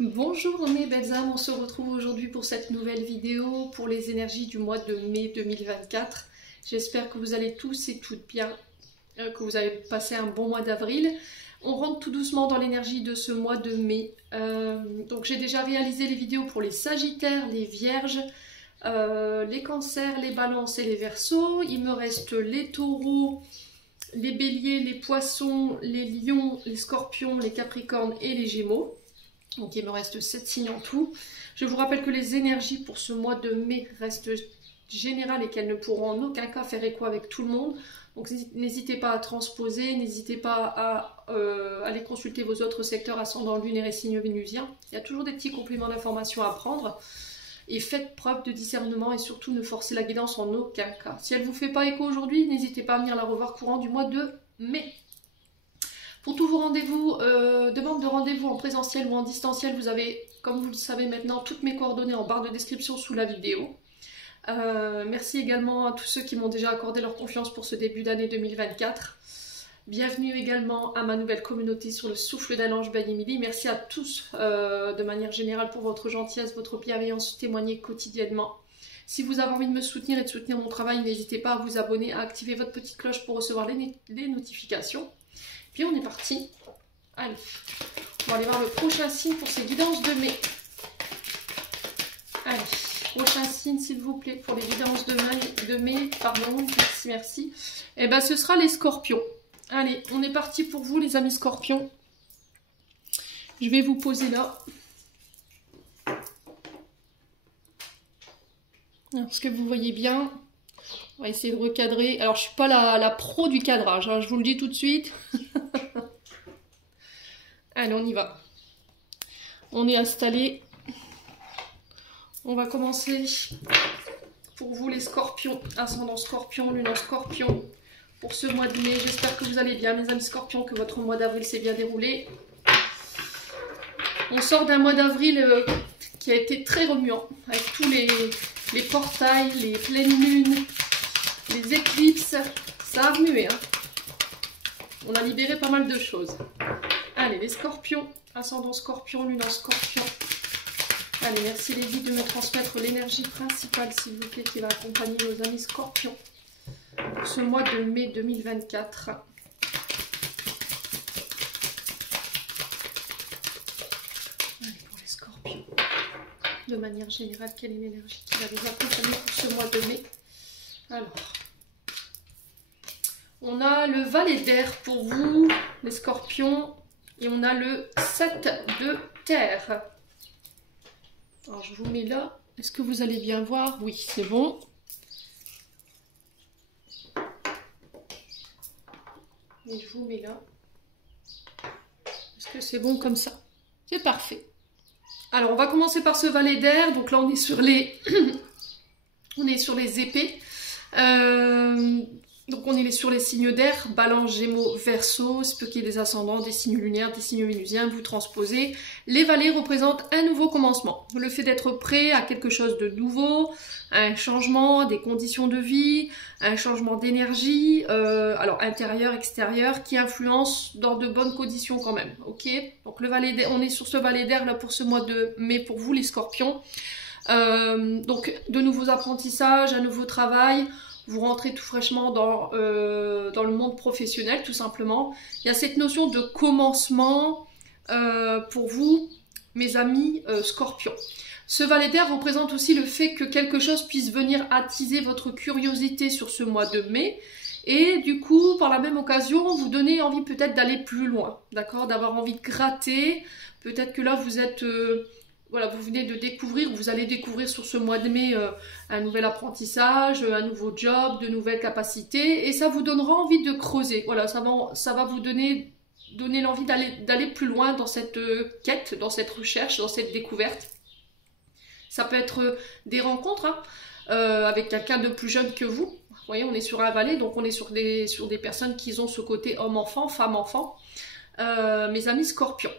Bonjour mes belles âmes, on se retrouve aujourd'hui pour cette nouvelle vidéo pour les énergies du mois de mai 2024. J'espère que vous allez tous et toutes bien, que vous avez passé un bon mois d'avril. On rentre tout doucement dans l'énergie de ce mois de mai. Donc j'ai déjà réalisé les vidéos pour les Sagittaires, les Vierges, les Cancers, les Balances et les Verseaux. Il me reste les Taureaux, les Béliers, les Poissons, les Lions, les Scorpions, les Capricornes et les Gémeaux. Donc il me reste 7 signes en tout. Je vous rappelle que les énergies pour ce mois de mai restent générales et qu'elles ne pourront en aucun cas faire écho avec tout le monde. Donc n'hésitez pas à transposer, n'hésitez pas à aller consulter vos autres secteurs ascendant lunaire et signes vénusiens. Il y a toujours des petits compléments d'information à prendre. Et faites preuve de discernement et surtout ne forcez la guidance en aucun cas. Si elle ne vous fait pas écho aujourd'hui, n'hésitez pas à venir la revoir courant du mois de mai. Pour tous vos rendez-vous, demande de rendez-vous en présentiel ou en distanciel, vous avez, comme vous le savez maintenant, toutes mes coordonnées en barre de description sous la vidéo. Merci également à tous ceux qui m'ont déjà accordé leur confiance pour ce début d'année 2024. Bienvenue également à ma nouvelle communauté sur le souffle d'un ange by Emily. Merci à tous de manière générale pour votre gentillesse, votre bienveillance témoignée quotidiennement. Si vous avez envie de me soutenir et de soutenir mon travail, n'hésitez pas à vous abonner, à activer votre petite cloche pour recevoir les notifications. Puis on est parti. Allez, on va aller voir le prochain signe pour ces guidances de mai. Allez, prochain signe s'il vous plaît pour les guidances de mai. Pardon, merci. Et ben ce sera les Scorpions. Allez, on est parti pour vous les amis Scorpions. Je vais vous poser là. Alors, ce que vous voyez bien. On va essayer de recadrer. Alors, je suis pas la pro du cadrage, hein, je vous le dis tout de suite. Allez, on y va. On est installé. On va commencer pour vous les Scorpions, ascendant Scorpion, lune en Scorpion, pour ce mois de mai. J'espère que vous allez bien, mes amis Scorpions, que votre mois d'avril s'est bien déroulé. On sort d'un mois d'avril qui a été très remuant, avec tous les portails, les pleines lunes, les éclipses, ça a remué. Hein. On a libéré pas mal de choses. Allez, les Scorpions, ascendant Scorpion, lune en Scorpion. Allez, merci les guides de me transmettre l'énergie principale, s'il vous plaît, qui va accompagner nos amis Scorpions pour ce mois de mai 2024. Allez, pour les Scorpions, de manière générale, quelle est l'énergie qui va les accompagner pour ce mois de mai? Alors, on a le valet d'air pour vous, les Scorpions, et on a le 7 de terre. Alors, je vous mets là. Est-ce que vous allez bien voir? Oui, c'est bon. Et je vous mets là. Est-ce que c'est bon comme ça? C'est parfait. Alors, on va commencer par ce valet d'air. Donc là, on est sur les, on est sur les épées. Donc on est sur les signes d'air, Balance, Gémeaux, Verseau, c'est peut qu'il y ait des ascendants, des signes lunaires, des signes vénusiens, vous transposez. Les valets représentent un nouveau commencement, le fait d'être prêt à quelque chose de nouveau, un changement des conditions de vie, un changement d'énergie, alors intérieur, extérieur, qui influence dans de bonnes conditions quand même, ok? Donc le valet d'air, on est sur ce valet d'air là pour ce mois de mai pour vous les Scorpions. Donc de nouveaux apprentissages, un nouveau travail. Vous rentrez tout fraîchement dans le monde professionnel, tout simplement. Il y a cette notion de commencement pour vous, mes amis Scorpions. Ce valet d'air représente aussi le fait que quelque chose puisse venir attiser votre curiosité sur ce mois de mai. Et du coup, par la même occasion, vous donner envie peut-être d'aller plus loin, d'accord? D'avoir envie de gratter. Peut-être que là, vous êtes... voilà, vous venez de découvrir, vous allez découvrir sur ce mois de mai un nouvel apprentissage, un nouveau job, de nouvelles capacités, et ça vous donnera envie de creuser. Voilà, ça va vous donner l'envie d'aller plus loin dans cette quête, dans cette recherche, dans cette découverte. Ça peut être des rencontres hein, avec quelqu'un de plus jeune que vous. Vous voyez, on est sur un valet, donc on est sur des personnes qui ont ce côté homme-enfant, femme-enfant. Mes amis Scorpions.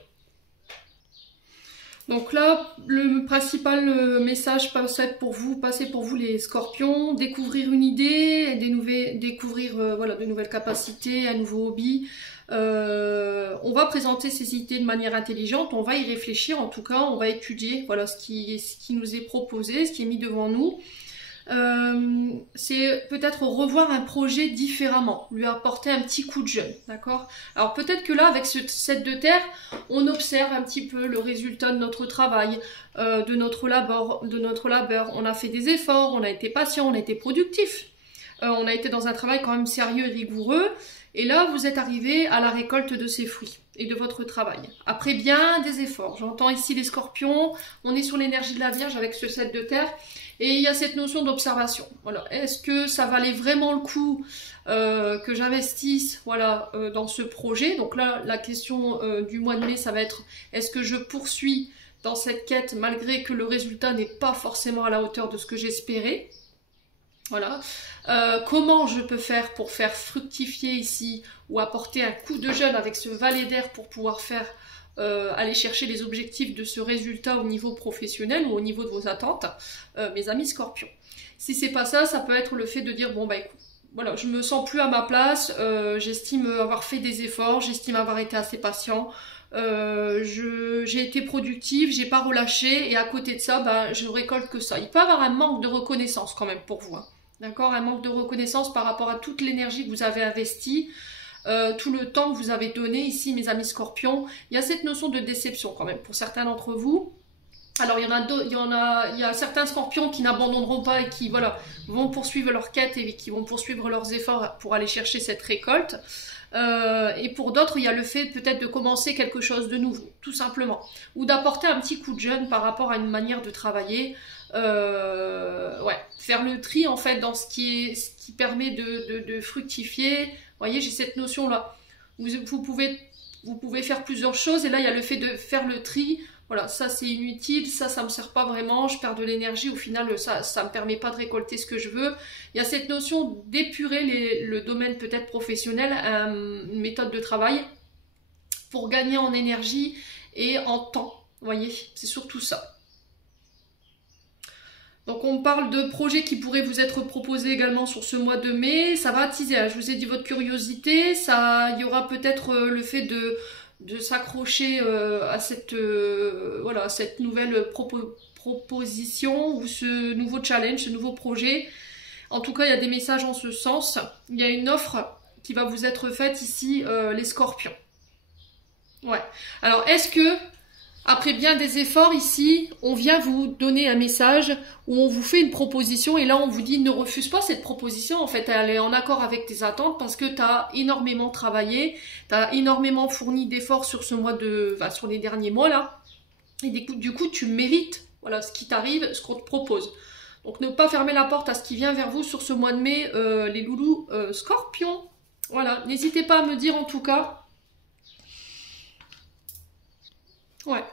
Donc là, le principal message passé pour vous les Scorpions, découvrir une idée, découvrir voilà, de nouvelles capacités, un nouveau hobby, On va présenter ces idées de manière intelligente, on va y réfléchir, en tout cas, on va étudier voilà, ce qui nous est proposé, ce qui est mis devant nous. C'est peut-être revoir un projet différemment, lui apporter un petit coup de jeune, d'accord? Alors peut-être que là, avec ce 7 de terre, on observe un petit peu le résultat de notre travail, de notre labeur. On a fait des efforts, on a été patient, on a été productif. On a été dans un travail quand même sérieux et rigoureux. Et là, vous êtes arrivé à la récolte de ces fruits et de votre travail. Après bien des efforts. J'entends ici les scorpions. On est sur l'énergie de la Vierge avec ce 7 de terre. Et il y a cette notion d'observation. Voilà. Est-ce que ça valait vraiment le coup que j'investisse voilà, dans ce projet? Donc là, la question du mois de mai, ça va être est-ce que je poursuis dans cette quête malgré que le résultat n'est pas forcément à la hauteur de ce que j'espérais? Voilà. Comment je peux faire pour faire fructifier ici ou apporter un coup de jeune avec ce valet d'air pour pouvoir faire aller chercher les objectifs de ce résultat au niveau professionnel ou au niveau de vos attentes, mes amis scorpions. Si c'est pas ça, ça peut être le fait de dire bon bah écoute, voilà, je me sens plus à ma place, j'estime avoir fait des efforts, j'estime avoir été assez patient, j'ai été productive, j'ai pas relâché et à côté de ça, bah, je récolte que ça. Il peut y avoir un manque de reconnaissance quand même pour vous. Hein. D'accord, un manque de reconnaissance par rapport à toute l'énergie que vous avez investie, tout le temps que vous avez donné ici, mes amis scorpions. Il y a cette notion de déception quand même pour certains d'entre vous. Alors il y a certains scorpions qui n'abandonneront pas et qui voilà, vont poursuivre leur quête et qui vont poursuivre leurs efforts pour aller chercher cette récolte. Et pour d'autres, il y a le fait peut-être de commencer quelque chose de nouveau, tout simplement. Ou d'apporter un petit coup de jeune par rapport à une manière de travailler. Ouais, faire le tri en fait dans ce qui permet de fructifier. Vous voyez, j'ai cette notion là. Vous pouvez faire plusieurs choses et là il y a le fait de faire le tri. Voilà, ça c'est inutile, ça me sert pas vraiment, je perds de l'énergie, au final ça me permet pas de récolter ce que je veux. Il y a cette notion d'épurer le domaine peut-être professionnel, une méthode de travail pour gagner en énergie et en temps. Vous voyez, c'est surtout ça. Donc on parle de projets qui pourraient vous être proposés également sur ce mois de mai. Ça va attiser, je vous ai dit votre curiosité. Il y aura peut-être le fait de s'accrocher à cette nouvelle proposition ou ce nouveau challenge, ce nouveau projet. En tout cas, il y a des messages en ce sens. Il y a une offre qui va vous être faite ici, les scorpions. Ouais. Alors, est-ce que après bien des efforts ici, on vient vous donner un message où on vous fait une proposition et là on vous dit ne refuse pas cette proposition, en fait elle est en accord avec tes attentes parce que tu as énormément travaillé, tu as énormément fourni d'efforts sur ce mois sur les derniers mois là et du coup tu mérites voilà, ce qui t'arrive, ce qu'on te propose. Donc ne pas fermer la porte à ce qui vient vers vous sur ce mois de mai, les loulous scorpions. Voilà, n'hésitez pas à me dire en tout cas. Ouais.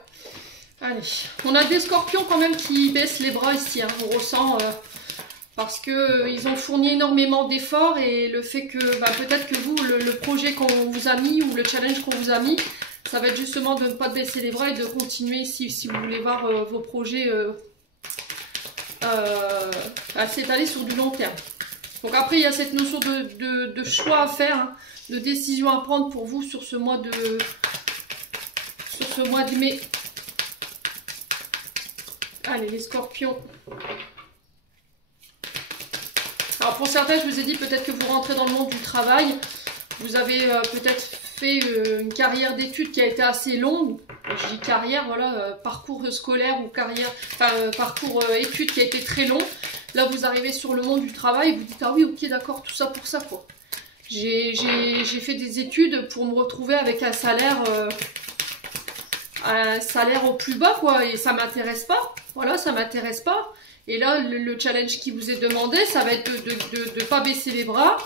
Allez, on a des scorpions quand même qui baissent les bras ici, hein. On ressent parce que ils ont fourni énormément d'efforts et le fait que peut-être que vous, le projet qu'on vous a mis ou le challenge qu'on vous a mis, ça va être justement de ne pas baisser les bras et de continuer si vous voulez voir vos projets à s'étaler sur du long terme. Donc après il y a cette notion de choix à faire, hein, de décision à prendre pour vous sur ce mois de mai. Allez, les scorpions. Alors pour certains, je vous ai dit peut-être que vous rentrez dans le monde du travail. Vous avez peut-être fait une carrière d'études qui a été assez longue. Je dis carrière, voilà, parcours scolaire ou carrière, parcours études qui a été très long. Là, vous arrivez sur le monde du travail et vous dites ah oui, ok, d'accord, tout ça pour ça quoi. J'ai fait des études pour me retrouver avec un salaire au plus bas quoi et ça m'intéresse pas. Voilà, ça m'intéresse pas. Et là, le challenge qui vous est demandé, ça va être de pas baisser les bras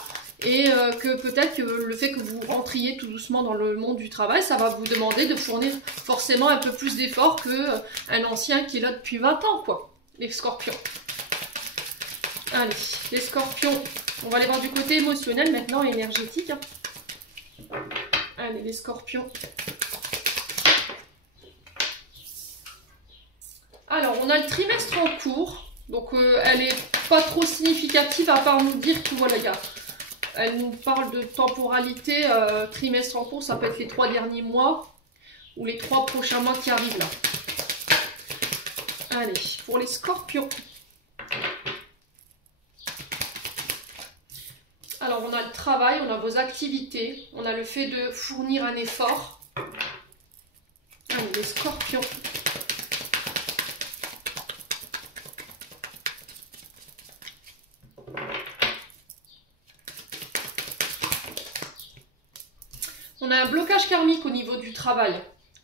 et que peut-être que le fait que vous rentriez tout doucement dans le monde du travail, ça va vous demander de fournir forcément un peu plus d'efforts qu'un ancien qui est là depuis 20 ans, quoi. Les scorpions. Allez, les scorpions. On va aller voir du côté émotionnel maintenant, énergétique. Allez, les scorpions. Alors, on a le trimestre en cours. Donc, elle est pas trop significative à part nous dire que voilà, il y a Elle nous parle de temporalité, trimestre en cours, ça peut être les 3 derniers mois ou les 3 prochains mois qui arrivent là. Allez, pour les scorpions. Alors, on a le travail, on a vos activités, on a le fait de fournir un effort. Allez, les scorpions. On a un blocage karmique au niveau du travail.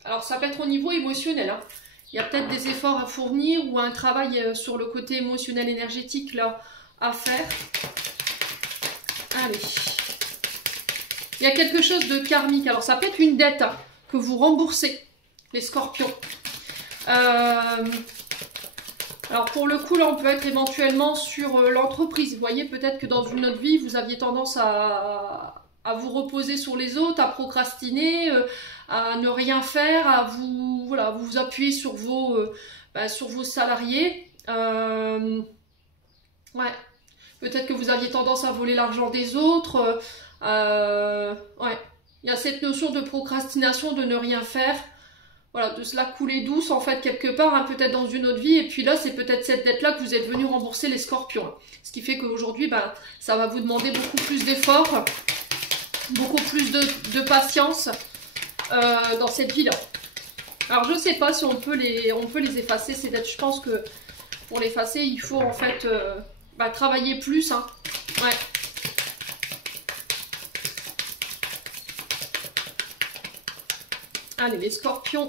Alors ça peut être au niveau émotionnel. Hein. Il y a peut-être des efforts à fournir ou un travail sur le côté émotionnel énergétique là à faire. Allez. Il y a quelque chose de karmique. Alors ça peut être une dette hein, que vous remboursez, les scorpions. Alors pour le coup là on peut être éventuellement sur l'entreprise. Vous voyez peut-être que dans une autre vie vous aviez tendance à vous reposer sur les autres, à procrastiner, à ne rien faire, à vous, voilà, vous appuyer sur vos salariés. Ouais. Peut-être que vous aviez tendance à voler l'argent des autres. Ouais. Il y a cette notion de procrastination, de ne rien faire. Voilà, de se la couler douce en fait quelque part, hein, peut-être dans une autre vie. Et puis là, c'est peut-être cette dette-là que vous êtes venu rembourser les scorpions. Ce qui fait qu'aujourd'hui, ça va vous demander beaucoup plus d'efforts. Beaucoup plus de patience dans cette vie-là. Alors, je ne sais pas si on peut les effacer, ces dettes. Je pense que pour l'effacer, il faut en fait travailler plus. Hein. Ouais. Allez, les scorpions.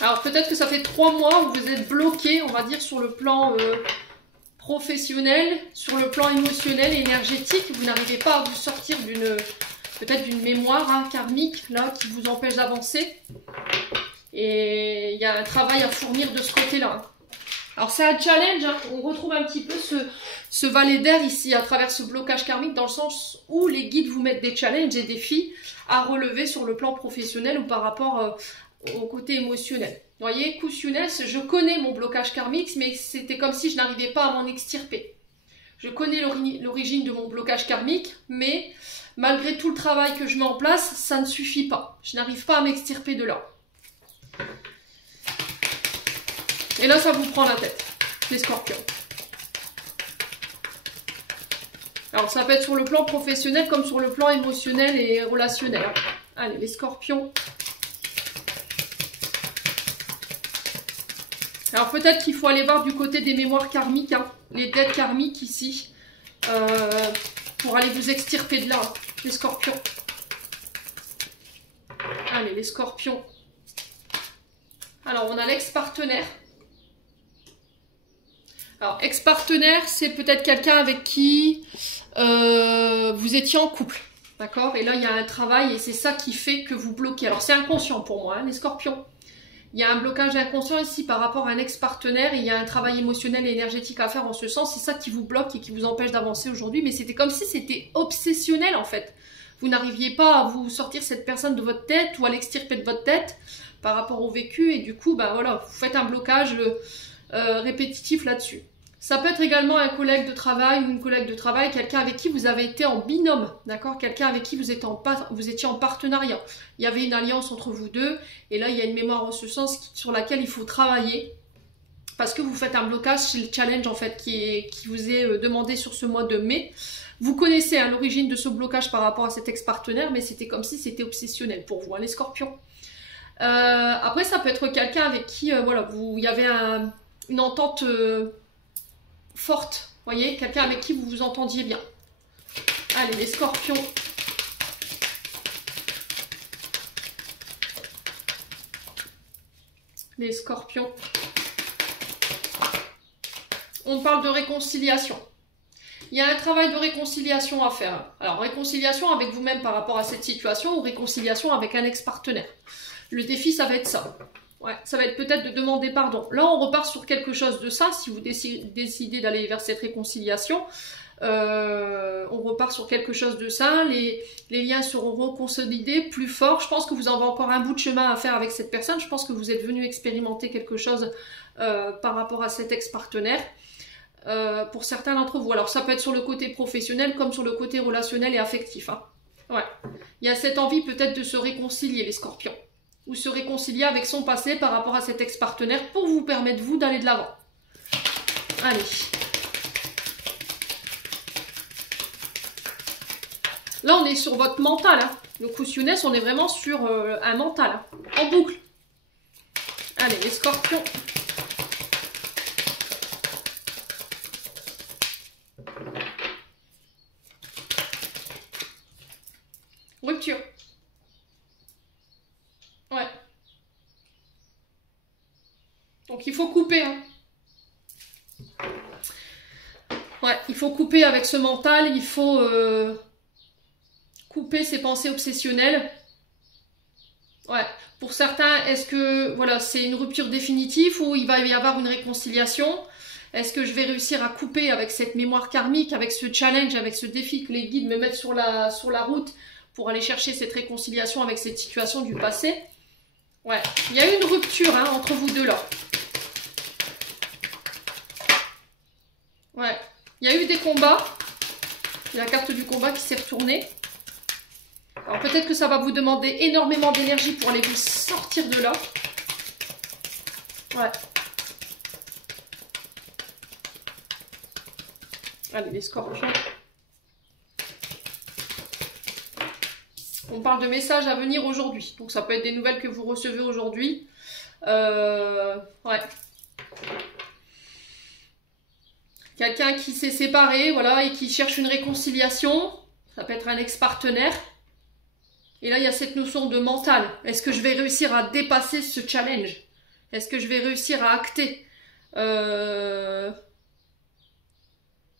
Alors peut-être que ça fait 3 mois où vous êtes bloqué, on va dire, sur le plan professionnel, sur le plan émotionnel et énergétique. Vous n'arrivez pas à vous sortir peut-être d'une mémoire hein, karmique là qui vous empêche d'avancer. Et il y a un travail à fournir de ce côté-là. Alors c'est un challenge, hein. On retrouve un petit peu ce valet d'air ici à travers ce blocage karmique dans le sens où les guides vous mettent des challenges et des défis à relever sur le plan professionnel ou par rapport au côté émotionnel. Vous voyez, Kusunes, je connais mon blocage karmique, mais c'était comme si je n'arrivais pas à m'en extirper. Je connais l'origine de mon blocage karmique, mais malgré tout le travail que je mets en place, ça ne suffit pas. Je n'arrive pas à m'extirper de là. Et là, ça vous prend la tête, les scorpions. Alors, ça peut être sur le plan professionnel comme sur le plan émotionnel et relationnel. Allez, les scorpions. Alors peut-être qu'il faut aller voir du côté des mémoires karmiques, hein, les dettes karmiques ici, pour aller vous extirper de là, hein, les scorpions. Allez, les scorpions. Alors on a l'ex-partenaire. Alors ex-partenaire, c'est peut-être quelqu'un avec qui vous étiez en couple. D'accord? Et là, il y a un travail et c'est ça qui fait que vous bloquez. Alors c'est inconscient pour moi, hein, les scorpions. Il y a un blocage inconscient ici par rapport à un ex-partenaire et il y a un travail émotionnel et énergétique à faire en ce sens. C'est ça qui vous bloque et qui vous empêche d'avancer aujourd'hui. Mais c'était comme si c'était obsessionnel en fait. Vous n'arriviez pas à vous sortir cette personne de votre tête ou à l'extirper de votre tête par rapport au vécu. Et du coup, voilà, vous faites un blocage répétitif là-dessus. Ça peut être également un collègue de travail ou une collègue de travail, quelqu'un avec qui vous avez été en binôme, d'accord? Quelqu'un avec qui vous étiez en partenariat. Il y avait une alliance entre vous deux, et là, il y a une mémoire en ce sens sur laquelle il faut travailler, parce que vous faites un blocage chez le challenge, en fait, qui vous est demandé sur ce mois de mai. Vous connaissez hein, l'origine de ce blocage par rapport à cet ex-partenaire, mais c'était comme si c'était obsessionnel pour vous, hein, les scorpions. Après, ça peut être quelqu'un avec qui, voilà, il y avait une entente... forte, voyez, quelqu'un avec qui vous vous entendiez bien. Allez, les scorpions. Les scorpions. On parle de réconciliation. Il y a un travail de réconciliation à faire. Alors, réconciliation avec vous-même par rapport à cette situation ou réconciliation avec un ex-partenaire. Le défi, ça va être ça. Ouais, ça va être peut-être de demander pardon. Là, on repart sur quelque chose de ça. Si vous décidez d'aller vers cette réconciliation, on repart sur quelque chose de ça. Les liens seront reconsolidés, plus forts. Je pense que vous avez encore un bout de chemin à faire avec cette personne. Je pense que vous êtes venu expérimenter quelque chose par rapport à cet ex-partenaire. Pour certains d'entre vous. Alors ça peut être sur le côté professionnel comme sur le côté relationnel et affectif. Hein. Ouais. Il y a cette envie peut-être de se réconcilier les scorpions. Ou se réconcilier avec son passé par rapport à cet ex-partenaire pour vous permettre vous d'aller de l'avant. Allez. Là on est sur votre mental. Hein. Le Cusioness, on est vraiment sur un mental. Hein. En boucle. Allez les scorpions. Rupture. Ouais. Donc il faut couper. Hein. Ouais, il faut couper avec ce mental. Il faut couper ses pensées obsessionnelles. Ouais. Pour certains, est-ce que voilà, c'est une rupture définitive ou il va y avoir une réconciliation? Est-ce que je vais réussir à couper avec cette mémoire karmique, avec ce challenge, avec ce défi que les guides me mettent sur la route pour aller chercher cette réconciliation avec cette situation du passé? Ouais, il y a eu une rupture hein, entre vous deux là. Ouais, il y a eu des combats. La carte du combat qui s'est retournée. Alors peut-être que ça va vous demander énormément d'énergie pour aller vous sortir de là. Ouais. Allez les scorpions. On parle de messages à venir aujourd'hui. Donc ça peut être des nouvelles que vous recevez aujourd'hui. Ouais. Quelqu'un qui s'est séparé, voilà, et qui cherche une réconciliation. Ça peut être un ex-partenaire. Et là, il y a cette notion de mental. Est-ce que je vais réussir à dépasser ce challenge? Est-ce que je vais réussir à acter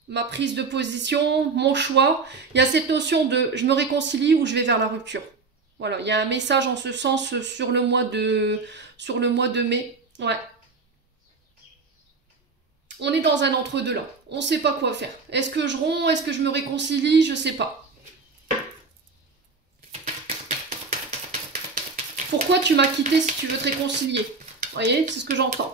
ma prise de position, mon choix? Il y a cette notion de je me réconcilie ou je vais vers la rupture. Voilà, il y a un message en ce sens sur le mois de mai. Ouais. On est dans un entre-deux là. On ne sait pas quoi faire. Est-ce que je romps? Est-ce que je me réconcilie? Je ne sais pas. Pourquoi tu m'as quitté si tu veux te réconcilier? Vous voyez, c'est ce que j'entends.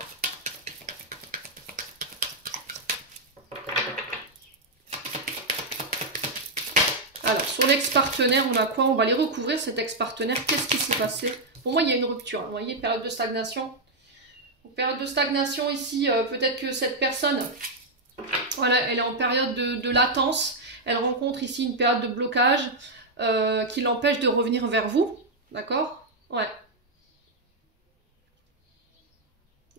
Alors, sur l'ex-partenaire, on a quoi? On va aller recouvrir cet ex-partenaire. Qu'est-ce qui s'est passé? Pour moi, il y a une rupture. Vous voyez, période de stagnation. Période de stagnation ici, peut-être que cette personne, voilà, elle est en période de latence. Elle rencontre ici une période de blocage qui l'empêche de revenir vers vous. D'accord? Ouais.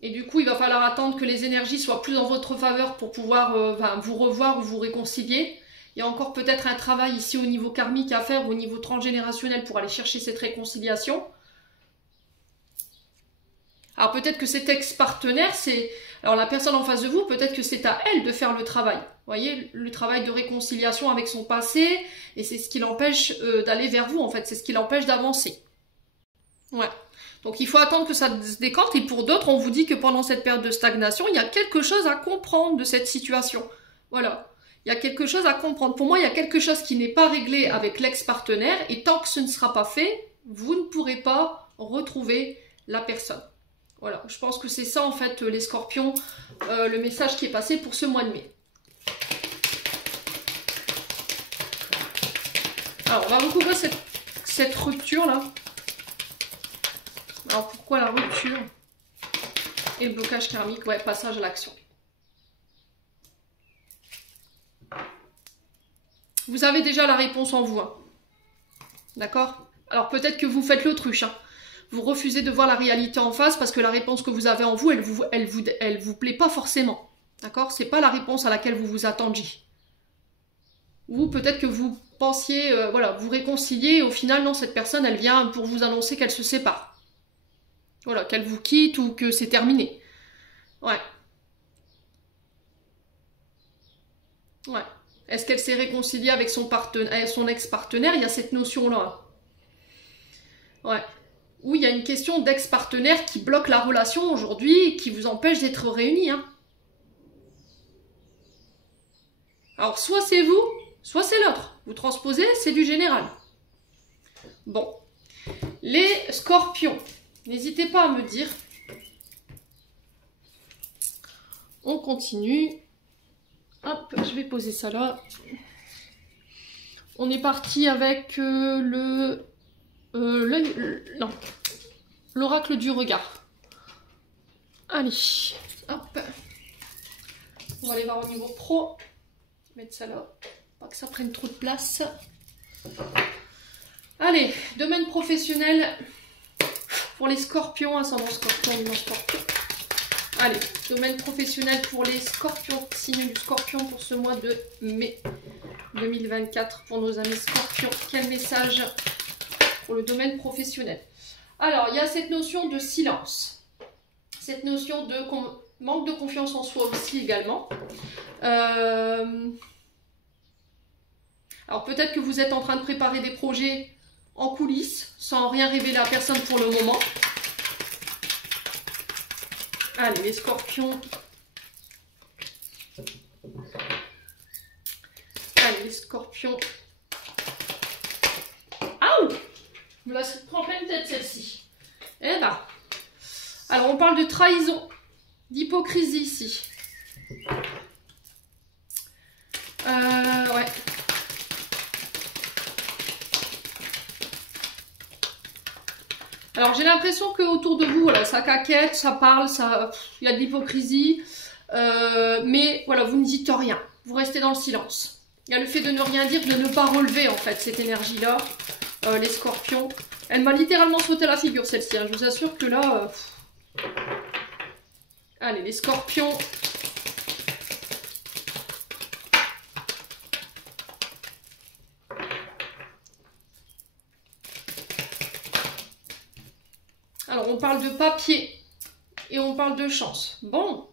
Et du coup, il va falloir attendre que les énergies soient plus en votre faveur pour pouvoir vous revoir ou vous réconcilier. Il y a encore peut-être un travail ici au niveau karmique à faire, au niveau transgénérationnel pour aller chercher cette réconciliation. Alors peut-être que cet ex-partenaire, c'est... Alors la personne en face de vous, peut-être que c'est à elle de faire le travail. Vous voyez, le travail de réconciliation avec son passé, et c'est ce qui l'empêche d'aller vers vous, en fait. C'est ce qui l'empêche d'avancer. Ouais. Donc il faut attendre que ça se décante, et pour d'autres, on vous dit que pendant cette période de stagnation, il y a quelque chose à comprendre de cette situation. Voilà. Il y a quelque chose à comprendre. Pour moi, il y a quelque chose qui n'est pas réglé avec l'ex-partenaire, et tant que ce ne sera pas fait, vous ne pourrez pas retrouver la personne. Voilà, je pense que c'est ça en fait les scorpions, le message qui est passé pour ce mois de mai. Alors, on va recouvrir cette rupture là. Alors, pourquoi la rupture et le blocage karmique? Ouais, passage à l'action. Vous avez déjà la réponse en vous. Hein. D'accord? Alors, peut-être que vous faites l'autruche. Hein. Vous refusez de voir la réalité en face parce que la réponse que vous avez en vous, elle vous plaît pas forcément. D'accord? C'est pas la réponse à laquelle vous vous attendiez. Ou peut-être que vous pensiez, voilà, vous réconcilier, et au final, non, cette personne, elle vient pour vous annoncer qu'elle se sépare. Voilà, qu'elle vous quitte ou que c'est terminé. Ouais. Ouais. Est-ce qu'elle s'est réconciliée avec son ex-partenaire? Il y a cette notion-là. Ouais. Où il y a une question d'ex-partenaire qui bloque la relation aujourd'hui et qui vous empêche d'être réunis. Hein. Alors, soit c'est vous, soit c'est l'autre. Vous transposez, c'est du général. Bon. Les scorpions, n'hésitez pas à me dire on continue. Hop, je vais poser ça là. On est parti avec l'oracle du regard. Allez, hop. On va aller voir au niveau pro. Mettre ça là, pas que ça prenne trop de place. Allez, domaine professionnel pour les scorpions, ascendant scorpion, non scorpion. Allez, domaine professionnel pour les scorpions, signe du scorpion pour ce mois de mai 2024 pour nos amis scorpions. Quel message pour le domaine professionnel? Alors, il y a cette notion de silence, cette notion de manque de confiance en soi aussi également. Alors peut-être que vous êtes en train de préparer des projets en coulisses, sans rien révéler à personne pour le moment. Allez, les scorpions. Allez, les scorpions. Aouh! Je me la prends en pleine tête celle-ci. Eh ben. Alors on parle de trahison, d'hypocrisie ici. Ouais. Alors j'ai l'impression que autour de vous, voilà, ça caquette, ça parle, il y a de l'hypocrisie, mais voilà, vous ne dites rien, vous restez dans le silence. Il y a le fait de ne rien dire, de ne pas relever en fait cette énergie-là, les scorpions. Elle m'a littéralement sauté à la figure celle-ci, hein. Je vous assure que là... Allez, les scorpions. Alors, on parle de papier et on parle de chance. Bon,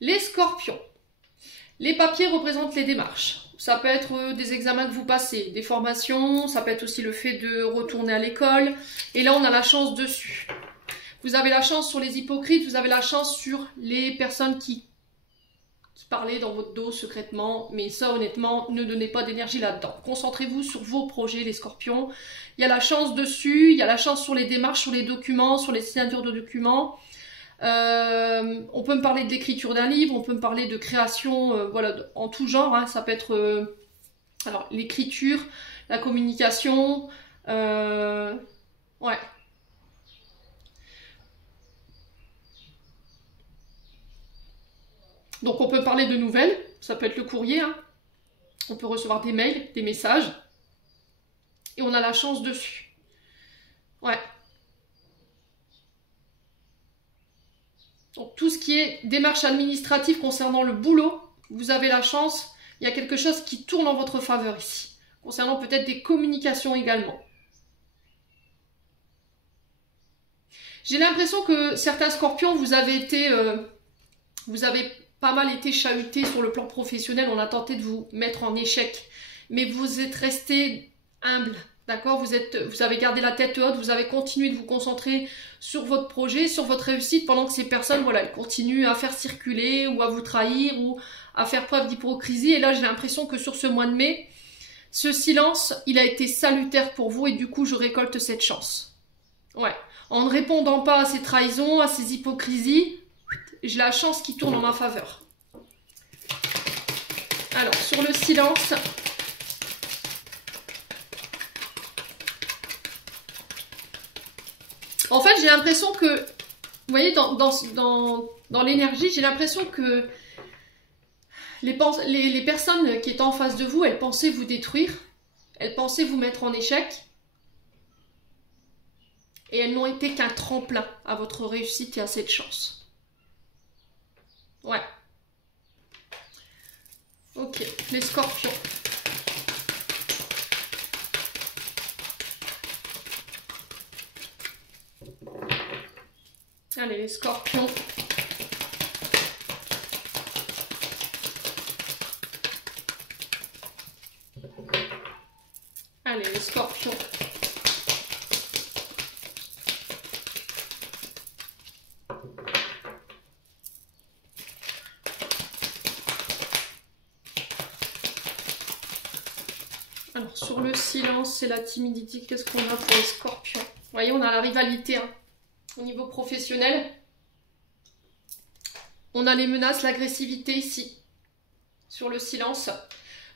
les scorpions. Les papiers représentent les démarches. Ça peut être des examens que vous passez, des formations, ça peut être aussi le fait de retourner à l'école. Et là, on a la chance dessus. Vous avez la chance sur les hypocrites, vous avez la chance sur les personnes qui parlaient dans votre dos secrètement. Mais ça, honnêtement, ne donnez pas d'énergie là-dedans. Concentrez-vous sur vos projets, les scorpions. Il y a la chance dessus, il y a la chance sur les démarches, sur les documents, sur les signatures de documents. On peut me parler de l'écriture d'un livre, on peut me parler de création, voilà, en tout genre. Hein. Ça peut être alors l'écriture, la communication, ouais. Donc on peut parler de nouvelles, ça peut être le courrier, hein. On peut recevoir des mails, des messages, et on a la chance dessus. Ouais. Donc tout ce qui est démarche administrative concernant le boulot, vous avez la chance, il y a quelque chose qui tourne en votre faveur ici. Concernant peut-être des communications également. J'ai l'impression que certains scorpions, vous avez pas mal été chahutés sur le plan professionnel, on a tenté de vous mettre en échec, mais vous êtes resté humble, d'accord, vous avez gardé la tête haute, vous avez continué de vous concentrer sur votre projet, sur votre réussite, pendant que ces personnes, voilà, elles continuent à faire circuler, ou à vous trahir, ou à faire preuve d'hypocrisie, et là j'ai l'impression que sur ce mois de mai, ce silence, il a été salutaire pour vous, et du coup je récolte cette chance. Ouais, en ne répondant pas à ces trahisons, à ces hypocrisies, j'ai la chance qui tourne en ma faveur. Alors, sur le silence. En fait, j'ai l'impression que, vous voyez, dans l'énergie, j'ai l'impression que les personnes qui étaient en face de vous, elles pensaient vous détruire. Elles pensaient vous mettre en échec. Et elles n'ont été qu'un tremplin à votre réussite et à cette chance. Ouais. Ok, les scorpions. Allez, les scorpions. Allez, les scorpions. Alors, sur le silence et la timidité, qu'est-ce qu'on a pour les scorpions? Vous voyez, on a la rivalité, hein, au niveau professionnel. On a les menaces, l'agressivité ici, sur le silence.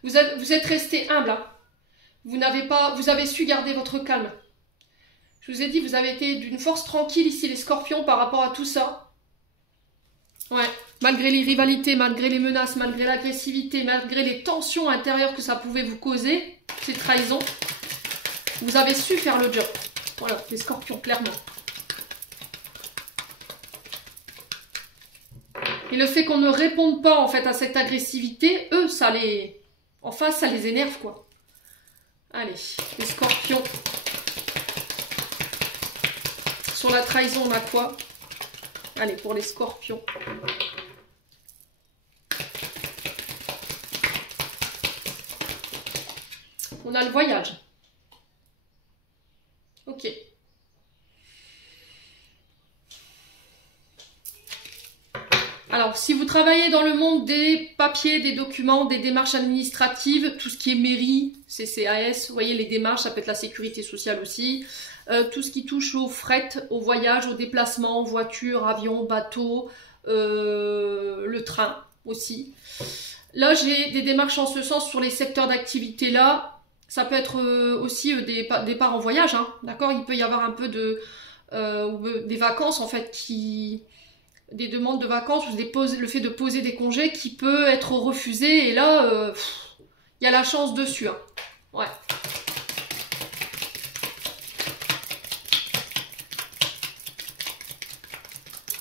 Vous êtes resté humble, hein. Vous avez su garder votre calme. Je vous ai dit, vous avez été d'une force tranquille ici, les scorpions, par rapport à tout ça. Ouais, malgré les rivalités, malgré les menaces, malgré l'agressivité, malgré les tensions intérieures que ça pouvait vous causer, ces trahisons, vous avez su faire le job. Voilà, les scorpions, clairement. Et le fait qu'on ne réponde pas, en fait, à cette agressivité, eux, ça les... En face, ça les énerve, quoi. Allez, les scorpions. Sur la trahison, on a quoi? Allez, pour les scorpions. On a le voyage. Ok. Alors, si vous travaillez dans le monde des papiers, des documents, des démarches administratives, tout ce qui est mairie, CCAS, vous voyez les démarches, ça peut être la sécurité sociale aussi, tout ce qui touche au fret, au voyage, au déplacement, voiture, avion, bateau, le train aussi. Là, j'ai des démarches en ce sens sur les secteurs d'activité là. Ça peut être aussi des départs en voyage, hein, d'accord? Il peut y avoir un peu de des vacances en fait des demandes de vacances ou le fait de poser des congés qui peut être refusé et là il y a la chance dessus, hein. Ouais.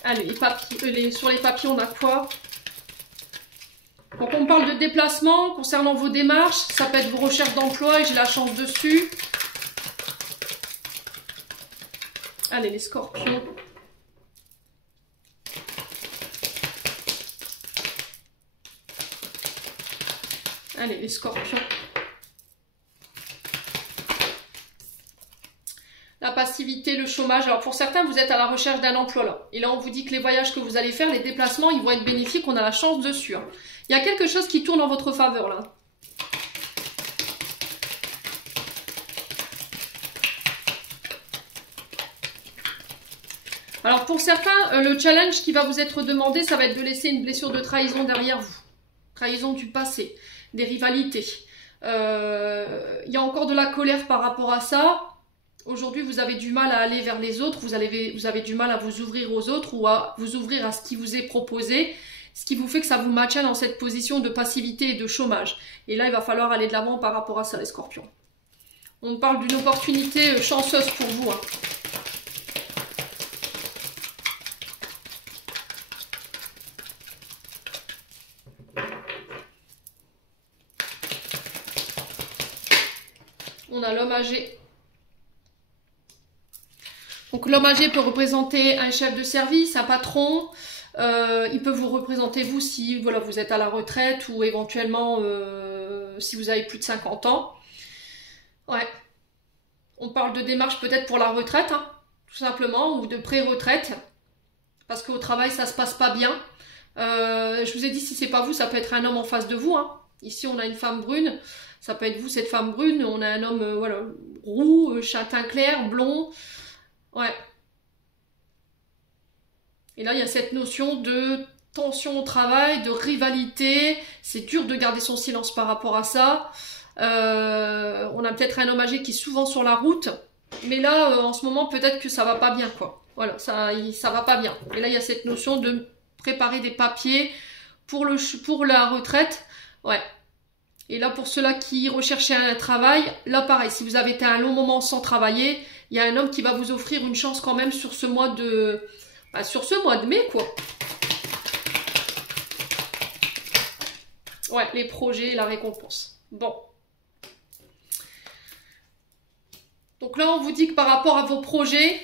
Allez, les papiers, sur les papiers on a quoi? Donc on parle de déplacement concernant vos démarches, ça peut être vos recherches d'emploi et j'ai la chance dessus. Allez, les scorpions. Allez, les scorpions. La passivité, le chômage. Alors pour certains, vous êtes à la recherche d'un emploi là. Et là, on vous dit que les voyages que vous allez faire, les déplacements, ils vont être bénéfiques. On a la chance dessus, hein. Il y a quelque chose qui tourne en votre faveur là. Alors pour certains, le challenge qui va vous être demandé, ça va être de laisser une blessure de trahison derrière vous. Trahison du passé, des rivalités. Il y a encore de la colère par rapport à ça. Aujourd'hui, vous avez du mal à aller vers les autres, vous avez du mal à vous ouvrir aux autres ou à vous ouvrir à ce qui vous est proposé, ce qui vous fait que ça vous maintient dans cette position de passivité et de chômage. Et là, il va falloir aller de l'avant par rapport à ça, les scorpions. On parle d'une opportunité chanceuse pour vous, hein. On a l'homme âgé. Donc l'homme âgé peut représenter un chef de service, un patron. Il peut vous représenter vous si voilà, vous êtes à la retraite ou éventuellement si vous avez plus de 50 ans. Ouais. On parle de démarche peut-être pour la retraite, hein, tout simplement, ou de pré-retraite. Parce qu'au travail, ça se passe pas bien. Je vous ai dit, si c'est pas vous, ça peut être un homme en face de vous, hein. Ici, on a une femme brune. Ça peut être vous, cette femme brune. On a un homme voilà, roux, châtain clair, blond. Ouais. Et là, il y a cette notion de tension au travail, de rivalité. C'est dur de garder son silence par rapport à ça. On a peut-être un homme âgé qui est souvent sur la route. Mais là, en ce moment, peut-être que ça va pas bien, quoi. Voilà, ça va pas bien. Et là, il y a cette notion de préparer des papiers pour la retraite. Ouais. Et là, pour ceux-là qui recherchaient un travail, là, pareil, si vous avez été un long moment sans travailler, il y a un homme qui va vous offrir une chance quand même sur ce mois de... Bah, sur ce mois de mai, quoi. Ouais, les projets, la récompense. Bon. Donc là, on vous dit que par rapport à vos projets,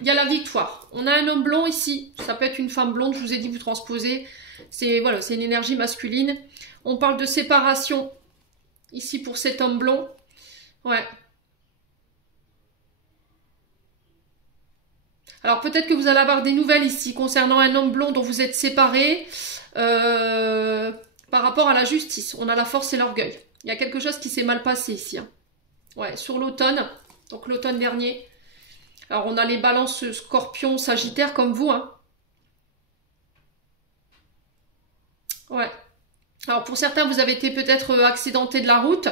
il y a la victoire. On a un homme blond ici. Ça peut être une femme blonde, je vous ai dit, vous transposez. C'est voilà, c'est une énergie masculine. On parle de séparation ici pour cet homme blond. Ouais. Alors peut-être que vous allez avoir des nouvelles ici concernant un homme blond dont vous êtes séparés par rapport à la justice. On a la force et l'orgueil. Il y a quelque chose qui s'est mal passé ici, hein. Ouais, sur l'automne, donc l'automne dernier. Alors on a les balances scorpions, sagittaires comme vous, hein. Ouais. Alors pour certains, vous avez été peut-être accidenté de la route.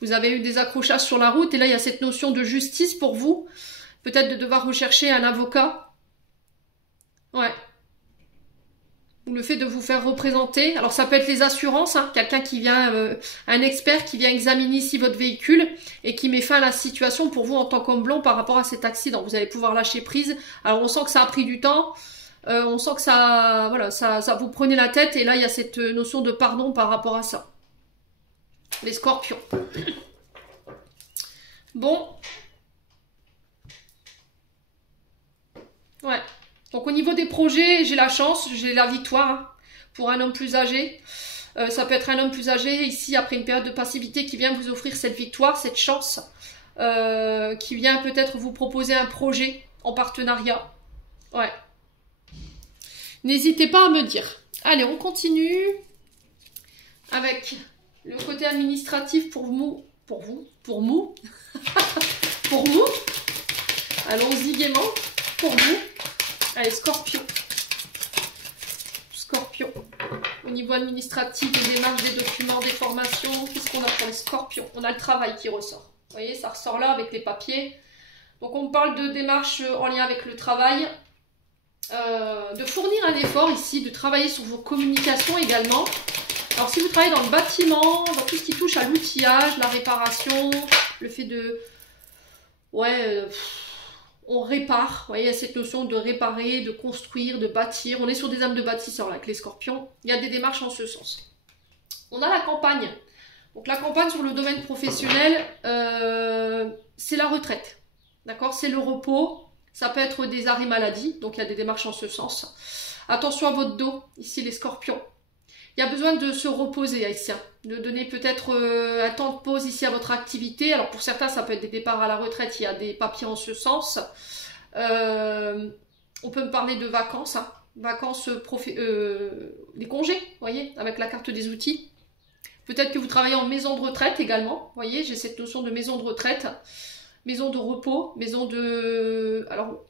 Vous avez eu des accrochages sur la route. Et là, il y a cette notion de justice pour vous. Peut-être de devoir rechercher un avocat. Ouais. Ou le fait de vous faire représenter. Alors ça peut être les assurances. Hein. Quelqu'un qui vient, un expert qui vient examiner ici votre véhicule et qui met fin à la situation pour vous en tant qu'homme blanc par rapport à cet accident. Vous allez pouvoir lâcher prise. Alors on sent que ça a pris du temps. On sent que ça, voilà, ça vous prenez la tête et là il y a cette notion de pardon par rapport à ça. Les scorpions. Bon. Ouais. Donc au niveau des projets, j'ai la chance, j'ai la victoire hein, pour un homme plus âgé. Ça peut être un homme plus âgé ici après une période de passivité qui vient vous offrir cette victoire, cette chance, qui vient peut-être vous proposer un projet en partenariat. Ouais. N'hésitez pas à me dire. Allez, on continue avec le côté administratif pour mou. Pour mou. Pour mou. Allons-y gaiement. Pour vous. Allez, Scorpion. Scorpion. Au niveau administratif, des démarches, des documents, des formations, qu'est-ce qu'on a pour les Scorpions? On a le travail qui ressort. Vous voyez, ça ressort là avec les papiers. Donc on parle de démarches en lien avec le travail. De fournir un effort ici, de travailler sur vos communications également. Alors si vous travaillez dans le bâtiment, dans tout ce qui touche à l'outillage, la réparation, le fait de... Ouais, on répare, vous voyez, il y a cette notion de réparer, de construire, de bâtir. On est sur des âmes de bâtisseurs là, avec les scorpions. Il y a des démarches en ce sens. On a la campagne. Donc la campagne sur le domaine professionnel, c'est la retraite. D'accord? C'est le repos. Ça peut être des arrêts maladie, donc il y a des démarches en ce sens. Attention à votre dos, ici les scorpions. Il y a besoin de se reposer ici, hein, de donner peut-être un temps de pause ici à votre activité. Alors pour certains, ça peut être des départs à la retraite, il y a des papiers en ce sens. On peut me parler de vacances, hein, vacances, des congés, vous voyez, avec la carte des outils. Peut-être que vous travaillez en maison de retraite également, vous voyez, j'ai cette notion de maison de retraite. Maison de repos, maison de... Alors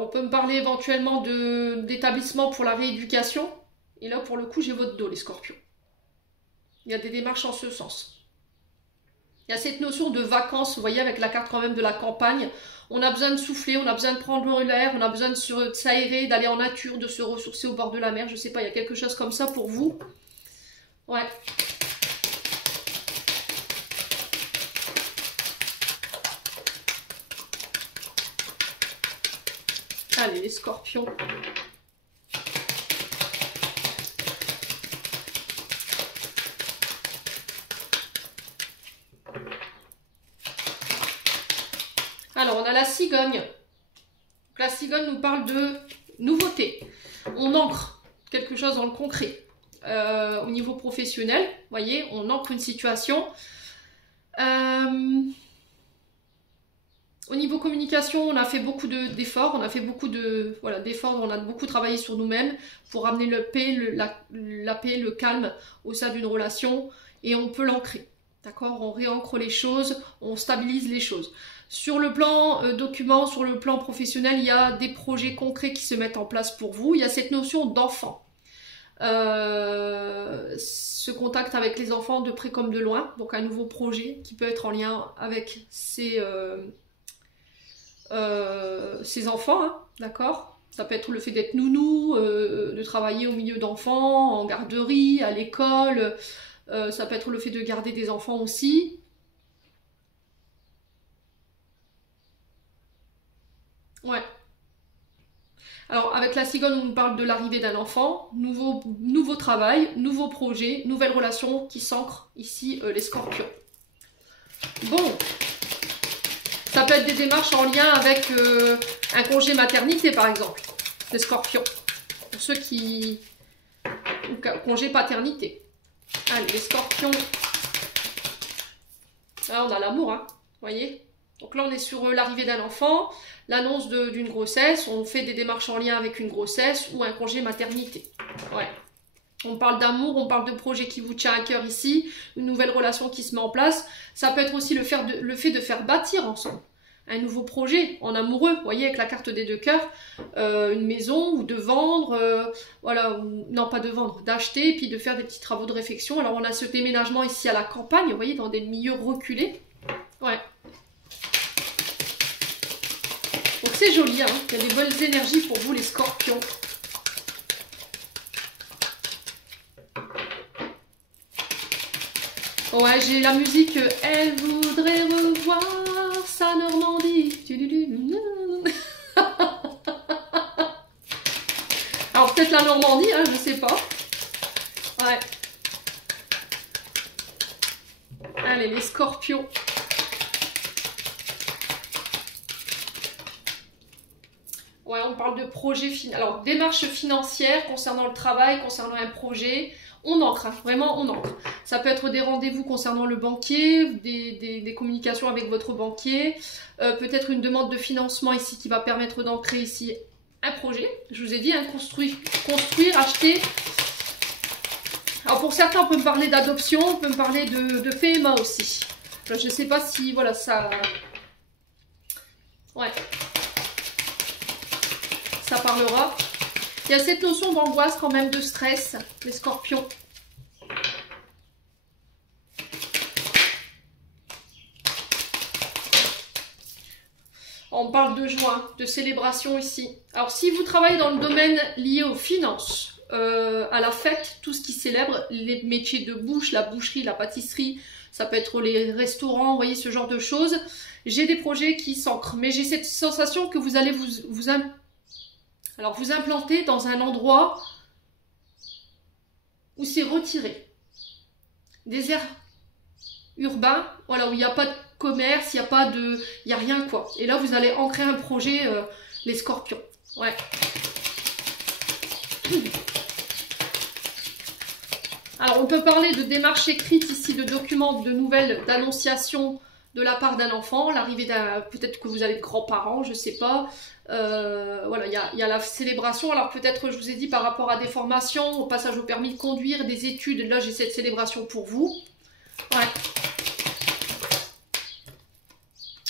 on peut me parler éventuellement d'établissement pour la rééducation. Et là, pour le coup, j'ai votre dos, les scorpions. Il y a des démarches en ce sens. Il y a cette notion de vacances, vous voyez, avec la carte quand même de la campagne. On a besoin de souffler, on a besoin de prendre l'air, on a besoin de s'aérer, d'aller en nature, de se ressourcer au bord de la mer. Je sais pas, il y a quelque chose comme ça pour vous. Ouais. Allez, les scorpions. Alors, on a la cigogne. La cigogne nous parle de nouveauté. On ancre quelque chose dans le concret. Au niveau professionnel, vous voyez, on ancre une situation. Au niveau communication, on a fait beaucoup d'efforts, on a fait beaucoup d'efforts, on a beaucoup travaillé sur nous-mêmes pour amener la paix, le calme au sein d'une relation et on peut l'ancrer. D'accord? On réancre les choses, on stabilise les choses. Sur le plan document, sur le plan professionnel, il y a des projets concrets qui se mettent en place pour vous. Il y a cette notion d'enfant. Ce contact avec les enfants de près comme de loin. Donc un nouveau projet qui peut être en lien avec ces enfants. Hein, d'accord? Ça peut être le fait d'être nounou, de travailler au milieu d'enfants, en garderie, à l'école. Ça peut être le fait de garder des enfants aussi. Ouais. Alors, avec la cigogne, on nous parle de l'arrivée d'un enfant, nouveau travail, nouveau projet, nouvelle relation qui s'ancre ici, les scorpions. Bon, ça peut être des démarches en lien avec un congé maternité, par exemple, les scorpions. Pour ceux qui... Congé paternité. Allez, les scorpions. Là, on a l'amour, hein, vous voyez? Donc là, on est sur l'arrivée d'un enfant, l'annonce d'une grossesse, on fait des démarches en lien avec une grossesse ou un congé maternité. Ouais. On parle d'amour, on parle de projet qui vous tient à cœur ici, une nouvelle relation qui se met en place. Ça peut être aussi le fait de faire bâtir ensemble. un nouveau projet en amoureux, vous voyez, avec la carte des 2 cœurs, une maison ou de vendre, voilà, non pas de vendre, d'acheter, puis de faire des petits travaux de réfection. Alors on a ce déménagement ici à la campagne, vous voyez, dans des milieux reculés. Ouais. Donc c'est joli, hein. Il y a des bonnes énergies pour vous les scorpions. Ouais, j'ai la musique « Elle voudrait revoir sa Normandie ». Alors peut-être la Normandie, hein, je sais pas. Ouais. Allez, les scorpions. Ouais, on parle de projet, alors démarche financière concernant le travail, concernant un projet. On ancre, hein, vraiment on ancre. Ça peut être des rendez-vous concernant le banquier, des communications avec votre banquier, peut-être une demande de financement ici qui va permettre d'ancrer ici un projet. Je vous ai dit, hein, construire, acheter. Alors pour certains, on peut me parler d'adoption, on peut me parler de PMA aussi. Je ne sais pas si, voilà, ça... Ouais. Ça parlera. Il y a cette notion d'angoisse quand même, de stress, les scorpions. On parle de joie, de célébration ici. Alors si vous travaillez dans le domaine lié aux finances, à la fête, tout ce qui célèbre, les métiers de bouche, la boucherie, la pâtisserie, ça peut être les restaurants, vous voyez, ce genre de choses. J'ai des projets qui s'ancrent, mais j'ai cette sensation que vous allez vous implanter dans un endroit où c'est retiré. Désert urbain, voilà, où il n'y a pas de commerce, il n'y a rien quoi. Et là, vous allez ancrer un projet, les scorpions. Ouais. Alors, on peut parler de démarches écrites ici, de documents, de nouvelles, d'annonciation de la part d'un enfant, l'arrivée d'un... Peut-être que vous avez de grands-parents, je ne sais pas. Voilà, il y a la célébration. Alors peut-être, je vous ai dit, par rapport à des formations, au passage au permis de conduire, des études, là j'ai cette célébration pour vous. Ouais.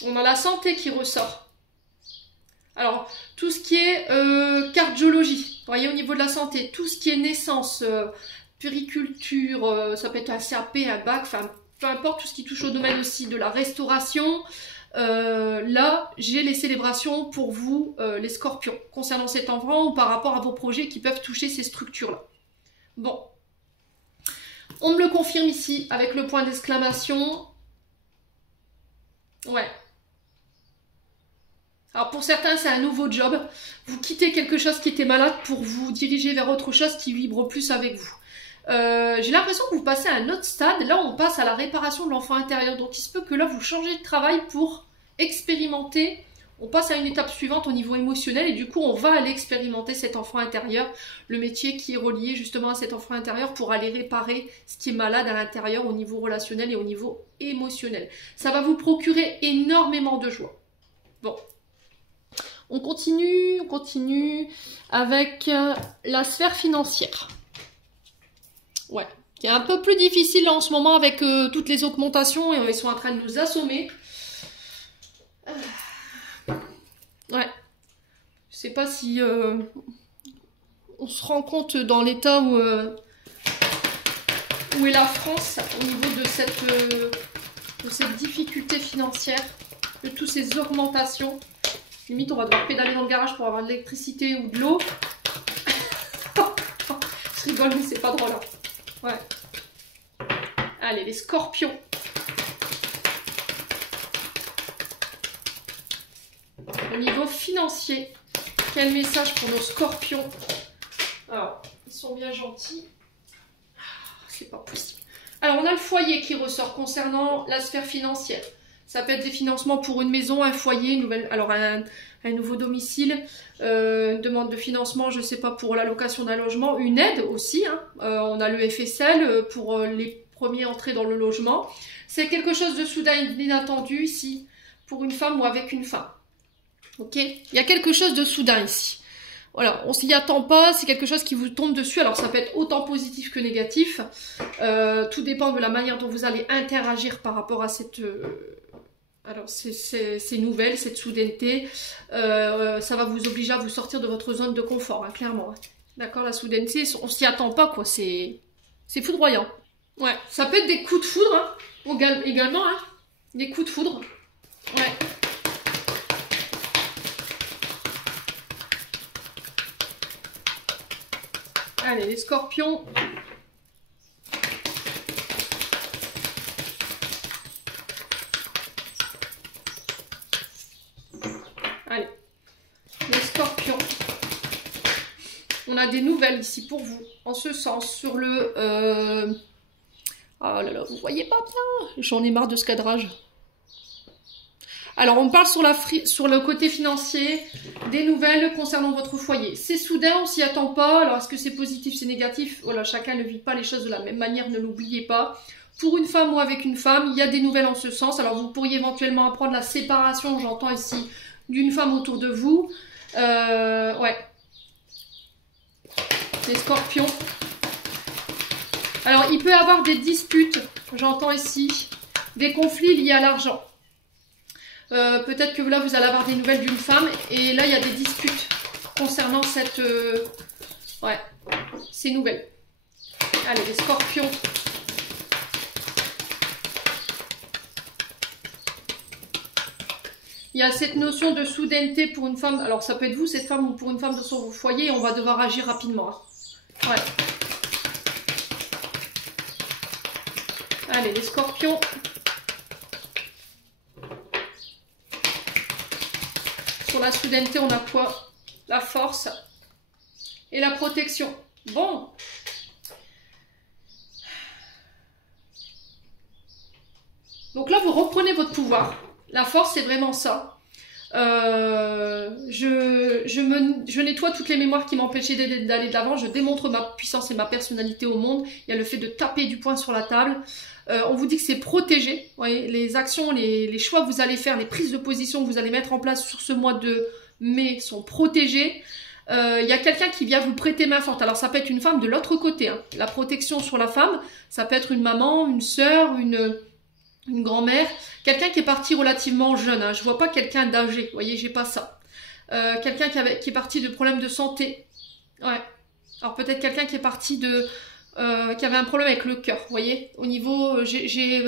On a la santé qui ressort. Alors, tout ce qui est cardiologie, vous voyez, au niveau de la santé, tout ce qui est naissance, puriculture, ça peut être un CAP, un bac, enfin, peu importe, tout ce qui touche au domaine aussi de la restauration. Là, j'ai les célébrations pour vous, les scorpions, concernant cet enfant ou par rapport à vos projets qui peuvent toucher ces structures-là. Bon. On me le confirme ici, avec le point d'exclamation. Ouais. Alors pour certains, c'est un nouveau job. Vous quittez quelque chose qui était malade pour vous diriger vers autre chose qui vibre plus avec vous. J'ai l'impression que vous passez à un autre stade. Là, on passe à la réparation de l'enfant intérieur. Donc il se peut que là, vous changez de travail pour expérimenter. On passe à une étape suivante au niveau émotionnel et du coup, on va aller expérimenter cet enfant intérieur, le métier qui est relié justement à cet enfant intérieur pour aller réparer ce qui est malade à l'intérieur au niveau relationnel et au niveau émotionnel. Ça va vous procurer énormément de joie. Bon. On continue avec la sphère financière. Ouais, qui est un peu plus difficile là, en ce moment avec toutes les augmentations et ils sont en train de nous assommer. Ouais, je sais pas si on se rend compte dans l'état où est la France au niveau de cette difficulté financière, de toutes ces augmentations. Limite, on va devoir pédaler dans le garage pour avoir de l'électricité ou de l'eau. Je rigole, mais c'est pas drôle. Hein. Ouais. Allez, les scorpions. Au niveau financier, quel message pour nos scorpions? Alors, ils sont bien gentils. C'est pas possible. Alors, on a le foyer qui ressort concernant la sphère financière. Ça peut être des financements pour une maison, un foyer, un nouveau domicile, une demande de financement, je ne sais pas, pour la location d'un logement, une aide aussi. Hein. On a le FSL pour les premiers entrées dans le logement. C'est quelque chose de soudain inattendu ici, pour une femme ou avec une femme. Ok, il y a quelque chose de soudain ici. Voilà, on s'y attend pas, c'est quelque chose qui vous tombe dessus. Alors ça peut être autant positif que négatif. Tout dépend de la manière dont vous allez interagir par rapport à Alors, c'est nouvelle, cette soudaineté. Ça va vous obliger à vous sortir de votre zone de confort, hein, clairement. Hein. D'accord, la soudaineté, on s'y attend pas, quoi. C'est foudroyant. Ouais, ça peut être des coups de foudre, hein, également, hein. Des coups de foudre. Ouais. Allez, les scorpions. Allez, les scorpions. On a des nouvelles ici pour vous, en ce sens, sur le... Oh là là, vous voyez pas bien. J'en ai marre de ce cadrage. Alors, on parle sur le côté financier, des nouvelles concernant votre foyer. C'est soudain, on s'y attend pas. Alors, est-ce que c'est positif, c'est négatif? Voilà, chacun ne vit pas les choses de la même manière, ne l'oubliez pas. Pour une femme ou avec une femme, il y a des nouvelles en ce sens. Alors, vous pourriez éventuellement apprendre la séparation, j'entends ici, d'une femme autour de vous. Ouais. Les scorpions. Alors, il peut y avoir des disputes, j'entends ici, des conflits liés à l'argent. Peut-être que là, vous allez avoir des nouvelles d'une femme. Et là, il y a des disputes concernant cette... ouais, ces nouvelles. Allez, les scorpions. Il y a cette notion de soudaineté pour une femme. Alors, ça peut être vous, cette femme, ou pour une femme de son foyer. On va devoir agir rapidement. Hein. Ouais. Allez, les scorpions. Sur la soudaineté, on a quoi? La force et la protection. Bon. Donc là, vous reprenez votre pouvoir. La force, c'est vraiment ça. Je nettoie toutes les mémoires qui m'empêchaient d'aller de l'avant. Je démontre ma puissance et ma personnalité au monde. Il y a le fait de taper du poing sur la table. On vous dit que c'est protégé. Vous voyez, les actions, les choix que vous allez faire, les prises de position que vous allez mettre en place sur ce mois de mai sont protégés. Il y a quelqu'un qui vient vous prêter main forte. Alors ça peut être une femme de l'autre côté. Hein. La protection sur la femme, ça peut être une maman, une sœur, une grand-mère, quelqu'un qui est parti relativement jeune, hein. Je vois pas quelqu'un d'âgé, vous voyez, j'ai pas ça. Quelqu'un qui est parti de problèmes de santé, ouais. Alors peut-être quelqu'un qui est parti de, qui avait un problème avec le cœur, vous voyez. Au niveau, j'ai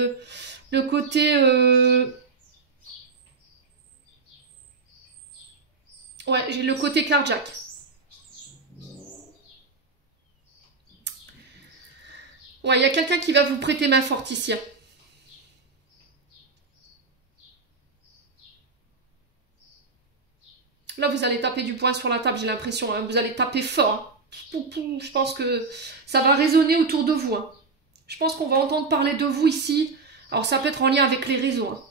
le côté, ouais, j'ai le côté cardiaque. Ouais, il y a quelqu'un qui va vous prêter main forte ici. Hein. Là, vous allez taper du poing sur la table, j'ai l'impression. Hein. Vous allez taper fort. Hein. Je pense que ça va résonner autour de vous. Hein. Je pense qu'on va entendre parler de vous ici. Alors, ça peut être en lien avec les réseaux. Hein.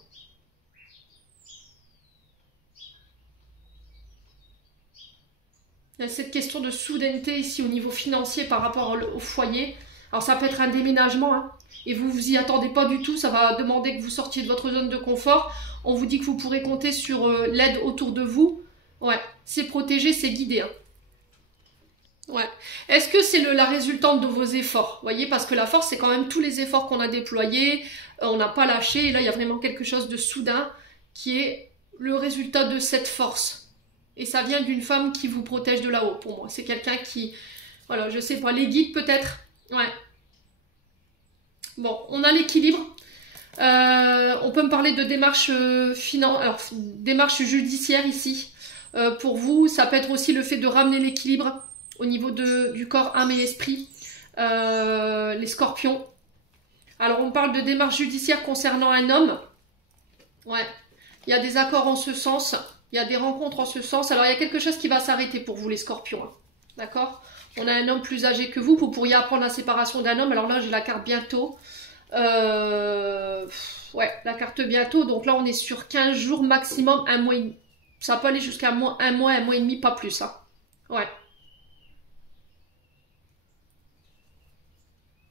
Il y a cette question de soudaineté ici au niveau financier par rapport au foyer. Alors, ça peut être un déménagement. Hein. Et vous vous y attendez pas du tout. Ça va demander que vous sortiez de votre zone de confort. On vous dit que vous pourrez compter sur l'aide autour de vous. Ouais, c'est protégé, c'est guidé. Hein. Ouais. Est-ce que c'est la résultante de vos efforts? Vous voyez, parce que la force, c'est quand même tous les efforts qu'on a déployés. On n'a pas lâché. Et là, il y a vraiment quelque chose de soudain qui est le résultat de cette force. Et ça vient d'une femme qui vous protège de là-haut, pour moi. C'est quelqu'un qui, voilà, je sais pas, les guide peut-être. Ouais. Bon, on a l'équilibre. On peut me parler de démarche démarche judiciaire ici. Pour vous, ça peut être aussi le fait de ramener l'équilibre au niveau du corps, âme et esprit. Les scorpions. Alors, on parle de démarche judiciaire concernant un homme. Ouais. Il y a des accords en ce sens. Il y a des rencontres en ce sens. Alors, il y a quelque chose qui va s'arrêter pour vous, les scorpions. Hein. D'accord? On a un homme plus âgé que vous. Vous pourriez apprendre la séparation d'un homme. Alors là, j'ai la carte bientôt. Ouais, la carte bientôt. Donc là, on est sur 15 jours maximum, un mois et demi. Ça peut aller jusqu'à un mois et demi, pas plus. Hein. Ouais.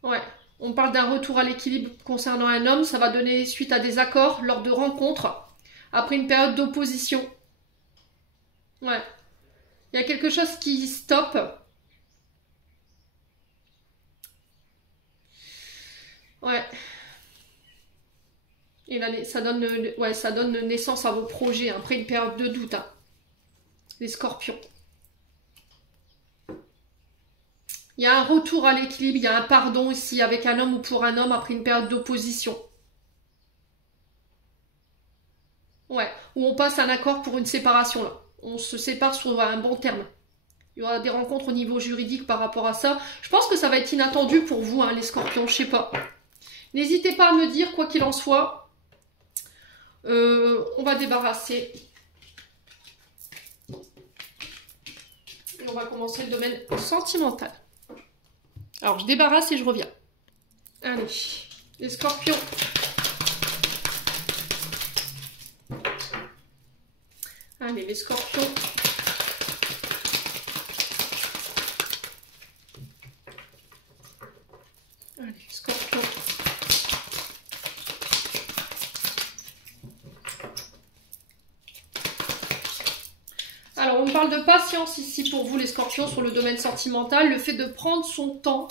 Ouais. On parle d'un retour à l'équilibre concernant un homme. Ça va donner suite à des accords lors de rencontres. Après une période d'opposition. Ouais. Il y a quelque chose qui stoppe. Ouais. Et là, ça donne naissance à vos projets, hein, après une période de doute. Hein. Les scorpions. Il y a un retour à l'équilibre, il y a un pardon ici avec un homme ou pour un homme après une période d'opposition. Ouais, où on passe un accord pour une séparation là. On se sépare sur un bon terme. Il y aura des rencontres au niveau juridique par rapport à ça. Je pense que ça va être inattendu pour vous, hein, les scorpions, je sais pas. N'hésitez pas à me dire, quoi qu'il en soit. On va débarrasser. Et on va commencer le domaine sentimental. Alors, je débarrasse et je reviens. Allez, les scorpions. Allez, les scorpions. Allez, les scorpions. Alors, on parle de patience ici pour vous, les scorpions, sur le domaine sentimental. Le fait de prendre son temps.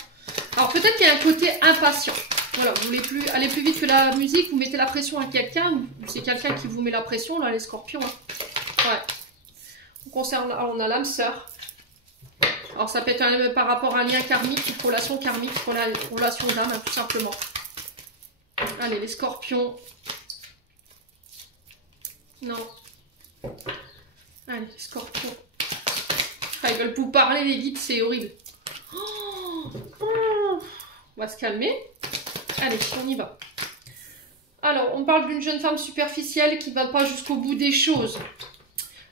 Alors, peut-être qu'il y a un côté impatient. Voilà, vous voulez aller plus vite que la musique, vous mettez la pression à quelqu'un. C'est quelqu'un qui vous met la pression, là, les scorpions. Hein. Ouais. On a l'âme sœur. Alors, ça peut être par rapport à un lien karmique, une relation karmique, une relation d'âme, hein, tout simplement. Allez, les scorpions. Non. Allez, les scorpions. Ah, ils veulent vous parler, les guides, c'est horrible. Oh, on va se calmer. Allez, on y va. Alors, on parle d'une jeune femme superficielle qui ne va pas jusqu'au bout des choses.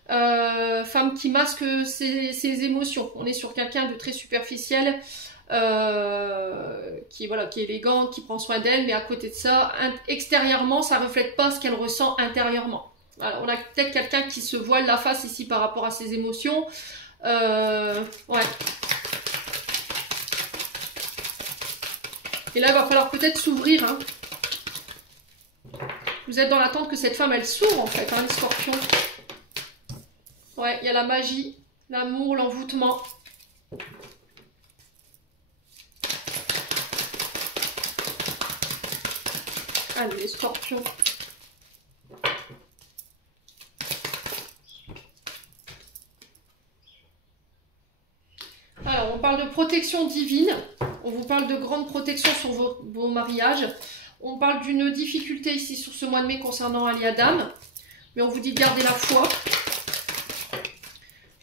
Femme qui masque ses émotions. On est sur quelqu'un de très superficiel, qui est élégante, qui prend soin d'elle, mais à côté de ça, extérieurement, ça ne reflète pas ce qu'elle ressent intérieurement. Alors, on a peut-être quelqu'un qui se voile la face ici par rapport à ses émotions. Ouais. Et là, il va falloir peut-être s'ouvrir. Hein. Vous êtes dans l'attente que cette femme, elle s'ouvre en fait, hein, les scorpions. Ouais, il y a la magie, l'amour, l'envoûtement. Allez, les scorpions. Alors, on parle de protection divine. On vous parle de grande protection sur vos mariages. On parle d'une difficulté ici sur ce mois de mai concernant Ali Adam. Mais on vous dit de garder la foi.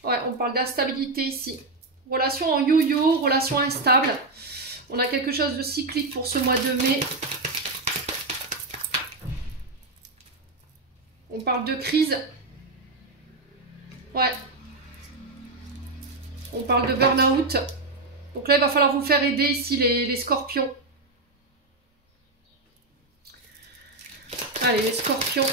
Ouais, on parle d'instabilité ici. Relation en yo-yo, relation instable. On a quelque chose de cyclique pour ce mois de mai. On parle de crise. Ouais. On parle de burn-out. Donc là, il va falloir vous faire aider ici, les scorpions. Allez, les scorpions.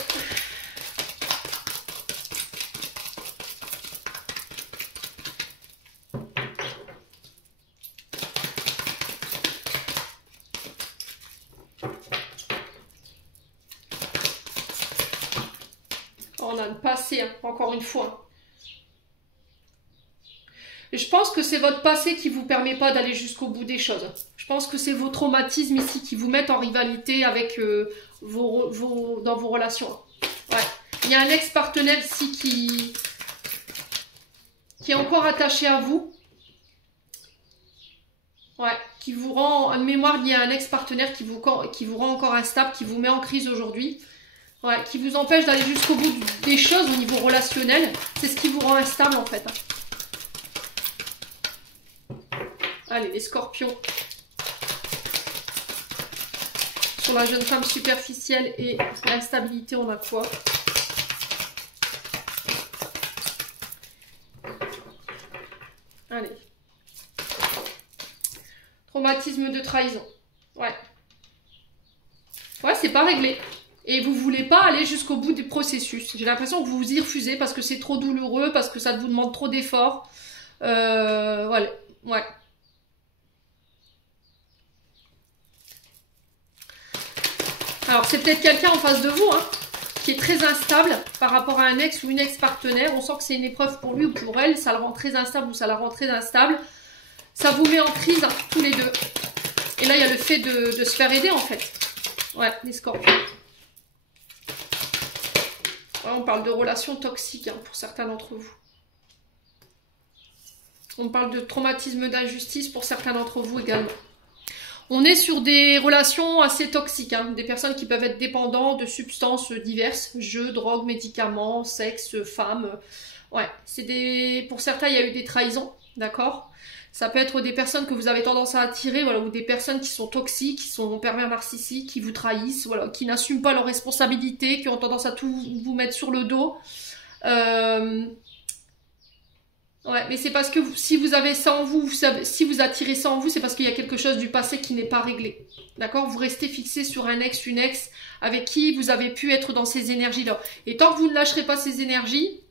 On a le passé, hein, encore une fois. Et je pense que c'est votre passé qui ne vous permet pas d'aller jusqu'au bout des choses. Je pense que c'est vos traumatismes ici qui vous mettent en rivalité avec dans vos relations. Ouais. Il y a un ex-partenaire ici qui est encore attaché à vous. Ouais. Qui vous rend, en mémoire, il y a un ex-partenaire qui vous rend encore instable, qui vous met en crise aujourd'hui. Ouais, qui vous empêche d'aller jusqu'au bout des choses au niveau relationnel. C'est ce qui vous rend instable en fait. Allez, les scorpions. Sur la jeune femme superficielle et l'instabilité, on a quoi? Allez. Traumatisme de trahison. Ouais. Ouais, c'est pas réglé. Et vous voulez pas aller jusqu'au bout du processus. J'ai l'impression que vous vous y refusez parce que c'est trop douloureux, parce que ça vous demande trop d'efforts. Voilà. Ouais. Alors, c'est peut-être quelqu'un en face de vous, hein, qui est très instable par rapport à un ex ou une ex-partenaire. On sent que c'est une épreuve pour lui ou pour elle. Ça le rend très instable ou ça la rend très instable. Ça vous met en crise, hein, tous les deux. Et là, il y a le fait de se faire aider, en fait. Ouais, les scorpions. Ouais, on parle de relations toxiques hein, pour certains d'entre vous. On parle de traumatisme d'injustice pour certains d'entre vous également. On est sur des relations assez toxiques, hein, des personnes qui peuvent être dépendantes de substances diverses, jeux, drogues, médicaments, sexe, femmes. Ouais, pour certains, il y a eu des trahisons, d'accord? Ça peut être des personnes que vous avez tendance à attirer, voilà, ou des personnes qui sont toxiques, qui sont pervers narcissiques, qui vous trahissent, voilà, qui n'assument pas leurs responsabilités, qui ont tendance à tout vous mettre sur le dos. Ouais, mais c'est parce que si vous avez ça en vous, si vous attirez ça en vous, c'est parce qu'il y a quelque chose du passé qui n'est pas réglé. D'accord? Vous restez fixé sur un ex, une ex, avec qui vous avez pu être dans ces énergies-là. Et tant que vous ne lâcherez pas ces énergies,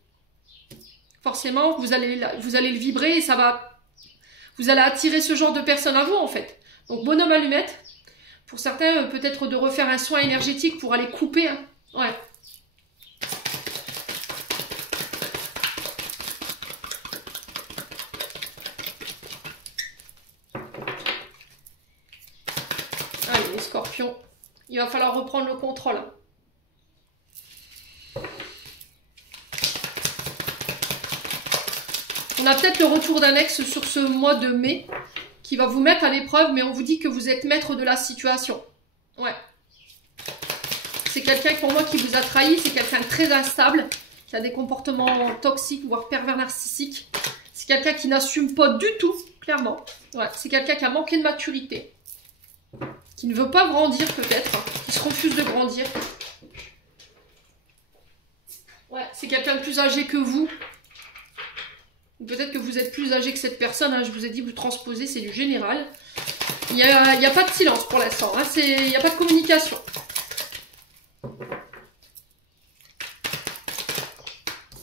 forcément, vous allez le vibrer et vous allez attirer ce genre de personnes à vous, en fait. Donc, bonhomme allumette. Pour certains, peut-être de refaire un soin énergétique pour aller couper. Hein. Ouais. Allez, les scorpions. Il va falloir reprendre le contrôle. On a peut-être le retour d'un ex sur ce mois de mai qui va vous mettre à l'épreuve, mais on vous dit que vous êtes maître de la situation. Ouais. C'est quelqu'un pour moi qui vous a trahi, c'est quelqu'un de très instable, qui a des comportements toxiques, voire pervers narcissiques. C'est quelqu'un qui n'assume pas du tout, clairement. Ouais, c'est quelqu'un qui a manqué de maturité, qui ne veut pas grandir peut-être, qui se refuse de grandir. Ouais, c'est quelqu'un de plus âgé que vous. Peut-être que vous êtes plus âgé que cette personne, hein. Je vous ai dit, vous transposez, c'est du général. Il n'y a pas de silence pour l'instant, hein. Il n'y a pas de communication.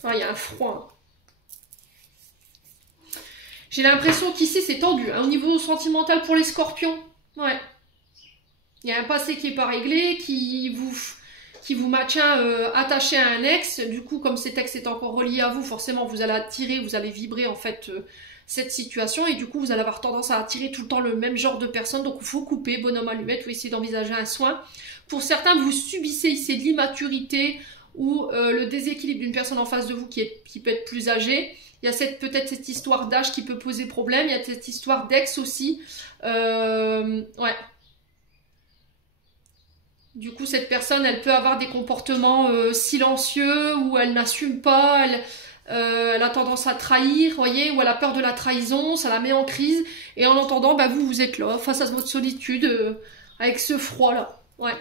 Ah, il y a un froid. J'ai l'impression qu'ici, c'est tendu, hein, au niveau sentimental pour les scorpions. Ouais. Il y a un passé qui n'est pas réglé, qui vous maintient attaché à un ex. Du coup, comme cet ex est encore relié à vous, forcément, vous allez attirer, vous allez vibrer en fait cette situation. Et du coup, vous allez avoir tendance à attirer tout le temps le même genre de personne. Donc, il faut couper, bonhomme allumette, vous essayez d'envisager un soin. Pour certains, vous subissez ici de l'immaturité ou le déséquilibre d'une personne en face de vous qui peut être plus âgée. Il y a peut-être cette histoire d'âge qui peut poser problème. Il y a cette histoire d'ex aussi. Ouais. Du coup, cette personne, elle peut avoir des comportements silencieux où elle n'assume pas, elle a tendance à trahir, voyez, ou elle a peur de la trahison, ça la met en crise. Et en entendant, bah, vous êtes là, face à votre solitude, avec ce froid-là. Ouais.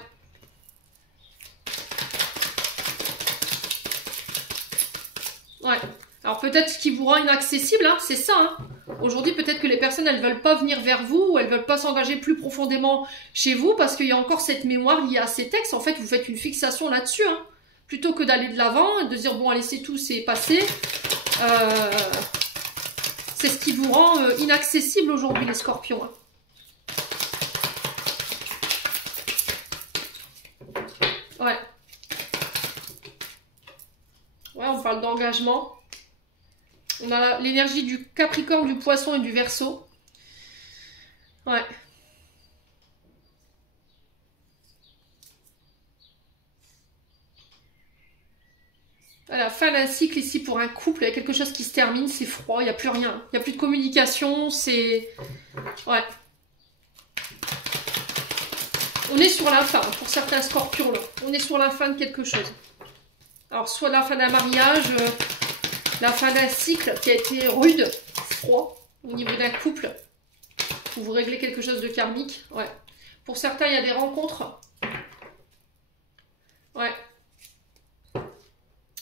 Ouais. Alors peut-être ce qui vous rend inaccessible, hein, c'est ça. Hein. Aujourd'hui, peut-être que les personnes, elles veulent pas venir vers vous ou elles veulent pas s'engager plus profondément chez vous parce qu'il y a encore cette mémoire liée à ces textes. En fait, vous faites une fixation là-dessus. Hein. Plutôt que d'aller de l'avant et de dire, bon, allez, c'est tout, c'est passé. C'est ce qui vous rend inaccessible aujourd'hui, les scorpions. Hein. Ouais. Ouais, on parle d'engagement. On a l'énergie du Capricorne, du Poisson et du Verseau. Ouais. Voilà, fin d'un cycle ici pour un couple. Il y a quelque chose qui se termine, c'est froid, il n'y a plus rien. Il n'y a plus de communication, c'est... Ouais. On est sur la fin, pour certains scorpions là. On est sur la fin de quelque chose. Alors, soit la fin d'un mariage... la fin d'un cycle qui a été rude, froid, au niveau d'un couple, où vous réglez quelque chose de karmique. Ouais. Pour certains, il y a des rencontres. Ouais.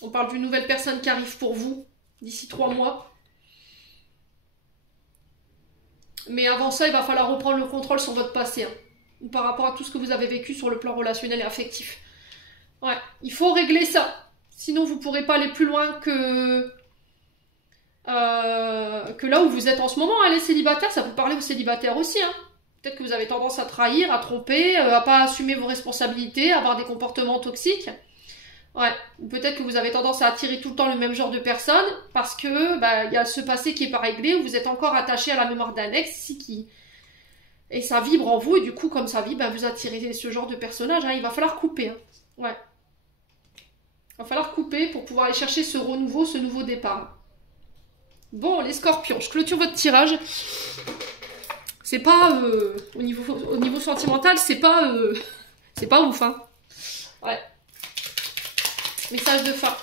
On parle d'une nouvelle personne qui arrive pour vous d'ici 3 mois. Mais avant ça, il va falloir reprendre le contrôle sur votre passé. Hein, par rapport à tout ce que vous avez vécu sur le plan relationnel et affectif. Ouais. Il faut régler ça. Sinon, vous ne pourrez pas aller plus loin que là où vous êtes en ce moment, hein, les célibataires, ça peut parler aux célibataires aussi. Hein. Peut-être que vous avez tendance à trahir, à tromper, à pas assumer vos responsabilités, à avoir des comportements toxiques. Ouais, peut-être que vous avez tendance à attirer tout le temps le même genre de personnes parce que bah, y a ce passé qui est pas réglé, où vous êtes encore attaché à la mémoire d'un ex ici et ça vibre en vous et du coup comme ça vibre, bah, vous attirez ce genre de personnage. Hein, il va falloir couper. Hein. Ouais. va falloir couper pour pouvoir aller chercher ce renouveau, ce nouveau départ. Bon, les scorpions, je clôture votre tirage. C'est pas... au niveau sentimental, c'est pas ouf, hein. Ouais. Message de fin.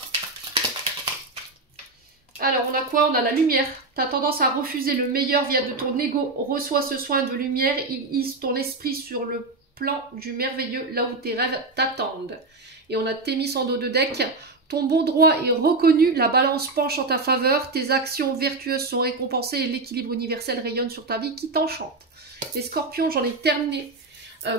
Alors, on a quoi? On a la lumière. Tu as tendance à refuser le meilleur via de ton ego. Reçois ce soin de lumière. Il hisse ton esprit sur le plan du merveilleux, là où tes rêves t'attendent. Et on a Thémis en dos de deck. Ton bon droit est reconnu. La balance penche en ta faveur. Tes actions vertueuses sont récompensées et l'équilibre universel rayonne sur ta vie qui t'enchante. Les scorpions, j'en ai terminé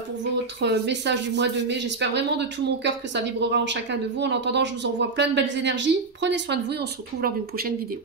pour votre message du mois de mai. J'espère vraiment de tout mon cœur que ça vibrera en chacun de vous. En attendant, je vous envoie plein de belles énergies. Prenez soin de vous et on se retrouve lors d'une prochaine vidéo.